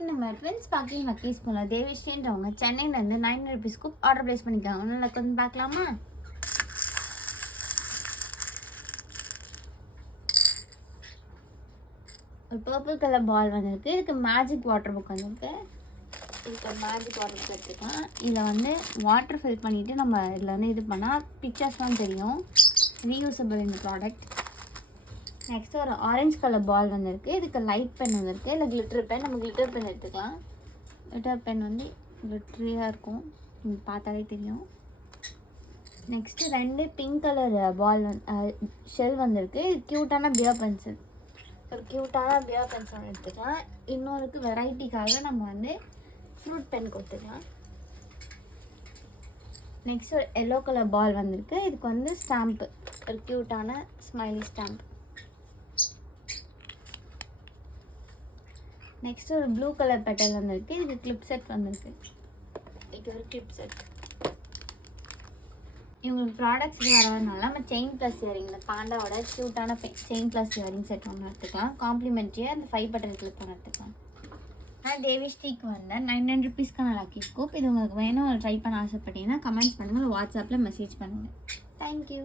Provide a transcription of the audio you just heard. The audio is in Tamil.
இன்றைக்கி நம்ம ட்வின்ஸ் பார்க்கிங் லக்கி ஸ்பூனில் தேவிஸ்ரீன்றவங்க சென்னையிலேருந்து 900 ருபீஸ்க்கு ஆர்டர் ப்ளேஸ் பண்ணிக்காங்க. நல்லா கொஞ்சம் பார்க்கலாமா? ஒரு பர்பிள் கலர் பால் வந்திருக்கு. இதுக்கு மேஜிக் வாட்டர் புக் வந்திருக்கு. இதுக்கு மேஜிக் வாட்டர் புக் எடுத்துக்கலாம். இதில் வந்து வாட்டர் ஃபில் பண்ணிவிட்டு நம்ம இதில் வந்து இது பண்ணால் பிக்சர்ஸ்லாம் தெரியும். ரீயூசபிள் இந்த ப்ராடக்ட். நெக்ஸ்ட்டு ஒரு ஆரஞ்சு கலர் பால் வந்திருக்கு. இதுக்கு லைட் பென் வந்திருக்கு. இல்லை கிளிட்டர் பென். நம்ம கிளிட்டர் பென் எடுத்துக்கலாம். கிளிட்டர் பென் வந்து கிளிட்டரியாக இருக்கும், உங்களுக்கு பார்த்தாலே தெரியும். Next 2 pink colour ball shell வந்திருக்கு. இது க்யூட்டான பியர் பென்சில். ஒரு க்யூட்டான பியர் பென்சில் எடுத்துக்கலாம். இன்னொருக்கு வெரைட்டிக்காக நம்ம வந்து ஃப்ரூட் பென் கொடுத்துக்கலாம். நெக்ஸ்ட் ஒரு எல்லோ கலர் பால் வந்திருக்கு. இதுக்கு வந்து ஸ்டாம்ப்பு, ஒரு க்யூட்டான ஸ்மைலி ஸ்டாம்ப். நெக்ஸ்ட் ஒரு ப்ளூ கலர் பெட்டல் வந்திருக்கு. இதுக்கு கிளிப் செட் வந்திருக்கு. இது ஒரு கிளிப் செட். இவங்களுக்கு ப்ராடக்ட்ஸ் வரதுனால நம்ம செயின் ப்ளஸ் இயரிங், இந்த பாண்டாவோட க்யூட்டான செயின் ப்ளஸ் இயரிங் செட் ஒன்று எடுத்துக்கலாம். காம்ப்ளிமெண்ட்ரியாக அந்த 5 பட்டன் கிளிப் ஒன்று எடுத்துக்கலாம். ஆனால் தேவிஸ்ரீக்கு வந்து 900 ருபீஸ்க்கான லக்கி ஸ்கூப். இது உங்களுக்கு வேணும் ட்ரை பண்ண ஆசைப்பட்டீங்கன்னா கமெண்ட்ஸ் பண்ணுங்கள், வாட்ஸ்அப்பில் மெசேஜ் பண்ணுங்கள். தேங்க்யூ.